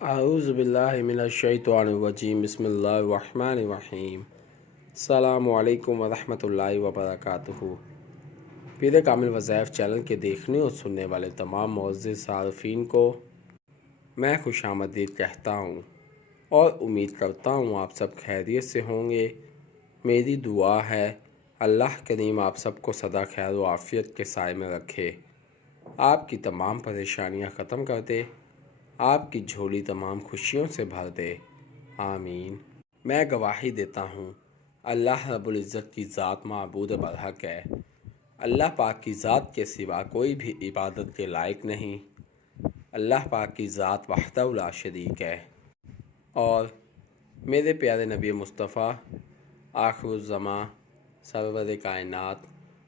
اعوذ باللہ من الشیطان الرجیم بسم اللہ الرحمن الرحیم السلام علیکم ورحمۃ اللہ وبرکاتہ۔ پیر کامل وظائف چینل کے دیکھنے اور سننے والے تمام معزز صارفین کو میں خوش آمدید کہتا ہوں اور امید کرتا ہوں آپ سب خیریت سے ہوں گے۔ میری دعا ہے اللہ کریم آپ سب کو سدا خیر و عافیت کے سائے میں رکھے، آپ کی تمام پریشانیاں ختم کر دے، آپ کی جھولی تمام خوشیوں سے بھر دے، آمین۔ میں گواہی دیتا ہوں اللہ رب العزت کی ذات معبود برحق ہے، اللہ پاک کی ذات کے سوا کوئی بھی عبادت کے لائق نہیں، اللہ پاک کی ذات وحدہ لا شریک ہے، اور میرے پیارے نبی مصطفیٰ آخر الزماں سرور کائنات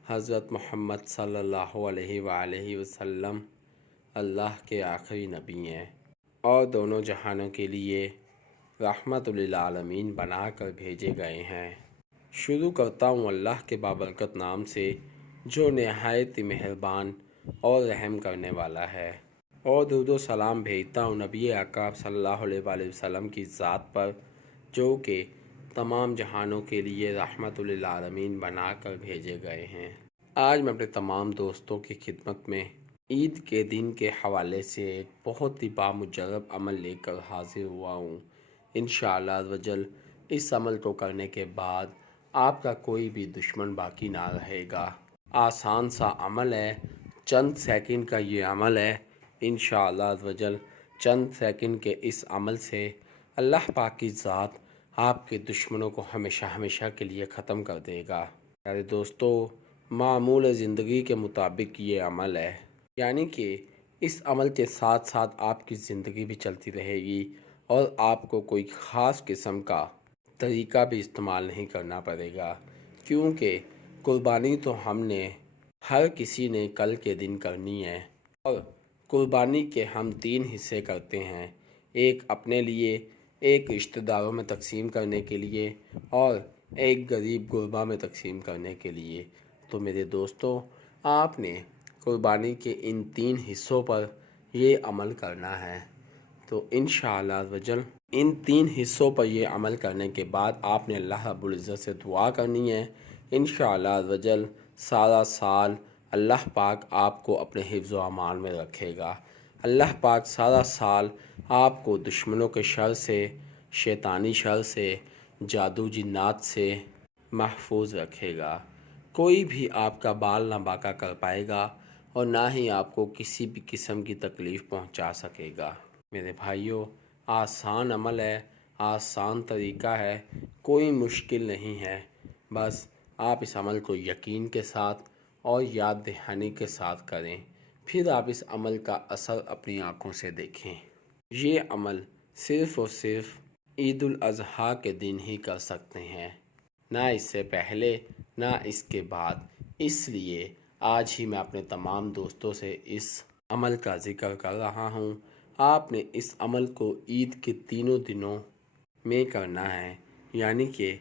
حضرت محمد صلی اللہ علیہ وآلہ وسلم اللہ کے آخری نبی ہیں اور دونوں جہانوں کے لیے رحمت للعالمین بنا کر بھیجے گئے ہیں۔ شروع کرتا ہوں اللہ کے بابرکت نام سے جو نہایت مہربان اور رحم کرنے والا ہے، اور درود و سلام بھیجتا ہوں نبی اکرم صلی اللہ علیہ وآلہ وسلم کی ذات پر جو کہ تمام جہانوں کے لیے رحمت للعالمین بنا کر بھیجے گئے ہیں۔ آج میں اپنے تمام دوستوں کی خدمت میں عید کے دن کے حوالے سے ایک بہت ہی بامجرب عمل لے کر حاضر ہوا ہوں۔ انشاءاللہ عزوجل اس عمل کو کرنے کے بعد آپ کا کوئی بھی دشمن باقی نہ رہے گا۔ آسان سا عمل ہے، چند سیکنڈ کا یہ عمل ہے۔ انشاءاللہ عزوجل چند سیکنڈ کے اس عمل سے اللہ پاک کی ذات آپ کے دشمنوں کو ہمیشہ ہمیشہ کے لیے ختم کر دے گا۔ پیارے دوستو، معمول زندگی کے مطابق یہ عمل ہے، یعنی کہ اس عمل کے ساتھ ساتھ آپ کی زندگی بھی چلتی رہے گی اور آپ کو کوئی خاص قسم کا طریقہ بھی استعمال نہیں کرنا پڑے گا، کیونکہ قربانی تو ہم نے ہر کسی نے کل کے دن کرنی ہے، اور قربانی کے ہم 3 حصے کرتے ہیں، ایک اپنے لیے، ایک رشتہ داروں میں تقسیم کرنے کے لیے، اور ایک غریب غربا میں تقسیم کرنے کے لیے۔ تو میرے دوستو، آپ نے قربانی کے ان 3 حصوں پر یہ عمل کرنا ہے۔ تو انشاءاللہ عزوجل ان 3 حصوں پر یہ عمل کرنے کے بعد آپ نے اللہ رب العزت سے دعا کرنی ہے۔ انشاءاللہ عزوجل سارا سال اللہ پاک آپ کو اپنے حفظ و امان میں رکھے گا۔ اللہ پاک سارا سال آپ کو دشمنوں کے شر سے، شیطانی شر سے، جادو جنات سے محفوظ رکھے گا۔ کوئی بھی آپ کا بال نہ باقا کر پائے گا اور نہ ہی آپ کو کسی بھی قسم کی تکلیف پہنچا سکے گا۔ میرے بھائیوں، آسان عمل ہے، آسان طریقہ ہے، کوئی مشکل نہیں ہے، بس آپ اس عمل کو یقین کے ساتھ اور یاد دہانی کے ساتھ کریں، پھر آپ اس عمل کا اثر اپنی آنکھوں سے دیکھیں۔ یہ عمل صرف اور صرف عید الاضحیٰ کے دن ہی کر سکتے ہیں، نہ اس سے پہلے نہ اس کے بعد، اس لیے آج ہی میں اپنے تمام دوستوں سے اس عمل کا ذکر کر رہا ہوں۔ آپ نے اس عمل کو عید کے تینوں دنوں میں کرنا ہے، یعنی کہ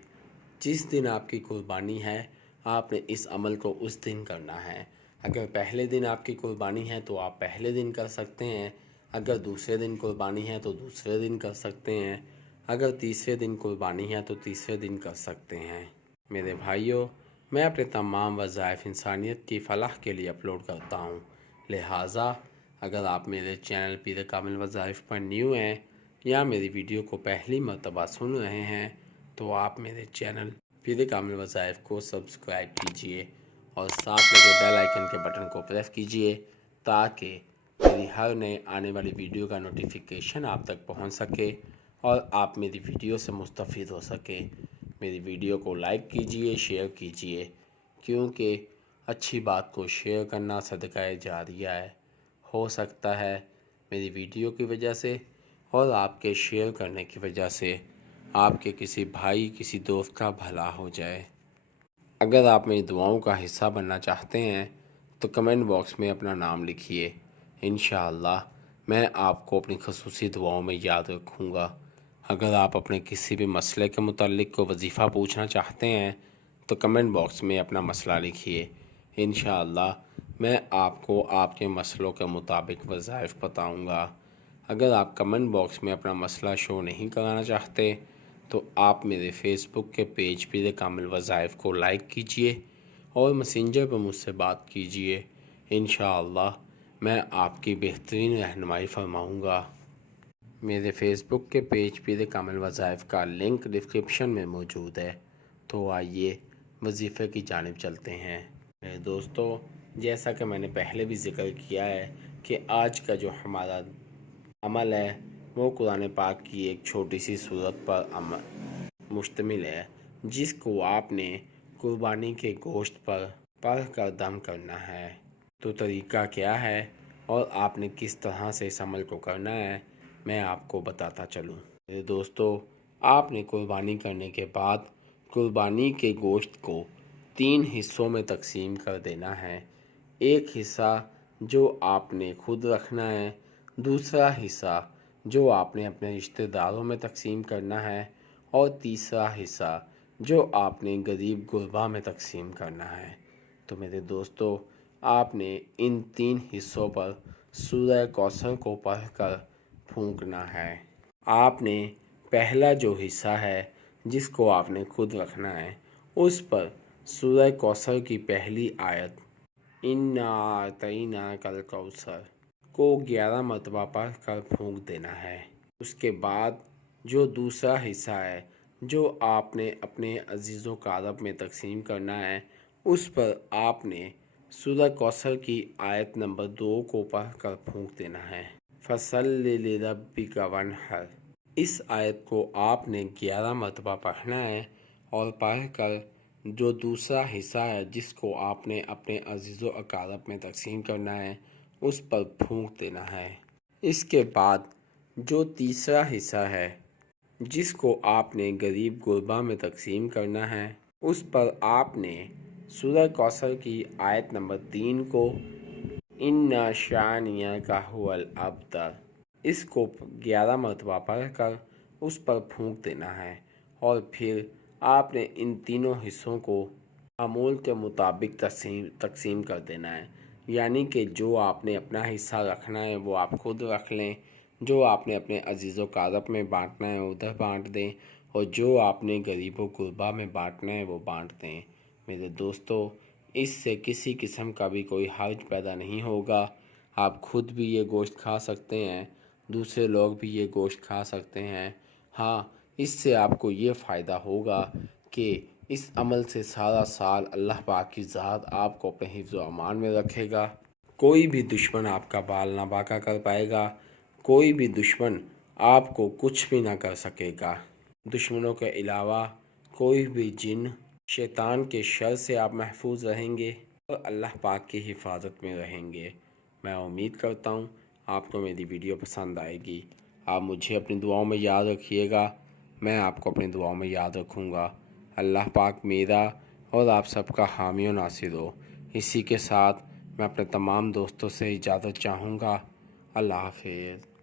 جس دن آپ کی قربانی ہے آپ نے اس عمل کو اس دن کرنا ہے۔ اگر پہلے دن آپ کی قربانی ہے تو آپ پہلے دن کر سکتے ہیں، اگر دوسرے دن قربانی ہے تو دوسرے دن کر سکتے ہیں، اگر تیسرے دن قربانی ہے تو تیسرے دن کر سکتے ہیں۔ میرے بھائیوں، میں اپنے تمام وظائف انسانیت کی فلاح کے لیے اپلوڈ کرتا ہوں، لہٰذا اگر آپ میرے چینل پیر کامل وظائف پر نیو ہیں یا میری ویڈیو کو پہلی مرتبہ سن رہے ہیں تو آپ میرے چینل پیر کامل وظائف کو سبسکرائب کیجئے اور ساتھ لگے بیل آئیکن کے بٹن کو پریس کیجئے تاکہ میری ہر نئے آنے والی ویڈیو کا نوٹیفیکیشن آپ تک پہنچ سکے اور آپ میری ویڈیو سے مستفید ہو سکے۔ میری ویڈیو کو لائک کیجئے، شیئر کیجئے، کیونکہ اچھی بات کو شیئر کرنا صدقہ جاریہ ہے۔ ہو سکتا ہے میری ویڈیو کی وجہ سے اور آپ کے شیئر کرنے کی وجہ سے آپ کے کسی بھائی، کسی دوست کا بھلا ہو جائے۔ اگر آپ میری دعاؤں کا حصہ بننا چاہتے ہیں تو کمنٹ باکس میں اپنا نام لکھیے، انشاءاللہ میں آپ کو اپنی خصوصی دعاؤں میں یاد رکھوں گا۔ اگر آپ اپنے کسی بھی مسئلے کے متعلق کو وظیفہ پوچھنا چاہتے ہیں تو کمنٹ باکس میں اپنا مسئلہ لکھیے، انشاءاللہ میں آپ کو آپ کے مسئلوں کے مطابق وظائف بتاؤں گا۔ اگر آپ کمنٹ باکس میں اپنا مسئلہ شو نہیں کرانا چاہتے تو آپ میرے فیس بک کے پیج پیر کامل وظائف کو لائک کیجئے اور میسنجر پر مجھ سے بات کیجئے۔ انشاءاللہ میں آپ کی بہترین رہنمائی فرماؤں گا۔ میرے فیس بک کے پیج پیر کامل وظائف کا لنک ڈسکرپشن میں موجود ہے، تو آئیے وظیفے کی جانب چلتے ہیں۔ میرے دوستو، جیسا کہ میں نے پہلے بھی ذکر کیا ہے کہ آج کا جو ہمارا عمل ہے وہ قرآن پاک کی ایک چھوٹی سی سورت پر مشتمل ہے، جس کو آپ نے قربانی کے گوشت پر پڑھ کر دم کرنا ہے۔ تو طریقہ کیا ہے اور آپ نے کس طرح سے اس عمل کو کرنا ہے، میں آپ کو بتاتا چلوں۔ میرے دوستو، آپ نے قربانی کرنے کے بعد قربانی کے گوشت کو 3 حصوں میں تقسیم کر دینا ہے۔ ایک حصہ جو آپ نے خود رکھنا ہے، دوسرا حصہ جو آپ نے اپنے رشتہ داروں میں تقسیم کرنا ہے، اور تیسرا حصہ جو آپ نے غریب غربا میں تقسیم کرنا ہے۔ تو میرے دوستو، آپ نے ان 3 حصوں پر سورہ کوثر کو پڑھ کر پھونکنا ہے۔ آپ نے پہلا جو حصہ ہے جس کو آپ نے خود رکھنا ہے، اس پر سورہ کوثر کی پہلی آیت اِنَّا أَعْطَيْنَاكَ الْكَوْثَرَ کو 11 مرتبہ پڑھ کر پھونک دینا ہے۔ اس کے بعد جو دوسرا حصہ ہے جو آپ نے اپنے عزیز و اقارب میں تقسیم کرنا ہے، اس پر آپ نے سورہ کوثر کی آیت نمبر 2 کو پڑھ کر پھونک دینا ہے۔ فَصَلِّ لِرَبِّكَ وَانْحَرْ، اس آیت کو آپ نے 11 مرتبہ پڑھنا ہے، اور پڑھ کر جو دوسرا حصہ ہے جس کو آپ نے اپنے عزیز و اقارب میں تقسیم کرنا ہے، اس پر پھونک دینا ہے۔ اس کے بعد جو تیسرا حصہ ہے جس کو آپ نے غریب غربا میں تقسیم کرنا ہے، اس پر آپ نے سورہ کوثر کی آیت نمبر 3 کو اِنَّ شَانِئَکَ هُوَ الْأَبْتَرُ، اس کو 11 مرتبہ پڑھ کر اس پر پھونک دینا ہے، اور پھر آپ نے ان تینوں حصوں کو معمول کے مطابق تقسیم کر دینا ہے۔ یعنی کہ جو آپ نے اپنا حصہ رکھنا ہے وہ آپ خود رکھ لیں، جو آپ نے اپنے عزیز و اقارب میں بانٹنا ہے ادھر بانٹ دیں، اور جو آپ نے غریب و غربا میں بانٹنا ہے وہ بانٹ دیں۔ میرے دوستو، اس سے کسی قسم کا بھی کوئی حرج پیدا نہیں ہوگا۔ آپ خود بھی یہ گوشت کھا سکتے ہیں، دوسرے لوگ بھی یہ گوشت کھا سکتے ہیں۔ ہاں، اس سے آپ کو یہ فائدہ ہوگا کہ اس عمل سے سارا سال اللہ پاک کی ذات آپ کو اپنے حفظ و امان میں رکھے گا۔ کوئی بھی دشمن آپ کا بال نہ باکا کر پائے گا، کوئی بھی دشمن آپ کو کچھ بھی نہ کر سکے گا۔ دشمنوں کے علاوہ کوئی بھی جن شیطان کے شر سے آپ محفوظ رہیں گے اور اللہ پاک کی حفاظت میں رہیں گے۔ میں امید کرتا ہوں آپ کو میری ویڈیو پسند آئے گی۔ آپ مجھے اپنی دعاؤں میں یاد رکھیے گا، میں آپ کو اپنی دعاؤں میں یاد رکھوں گا۔ اللہ پاک میرا اور آپ سب کا حامی و ناصر ہو۔ اسی کے ساتھ میں اپنے تمام دوستوں سے اجازت چاہوں گا۔ اللہ حافظ۔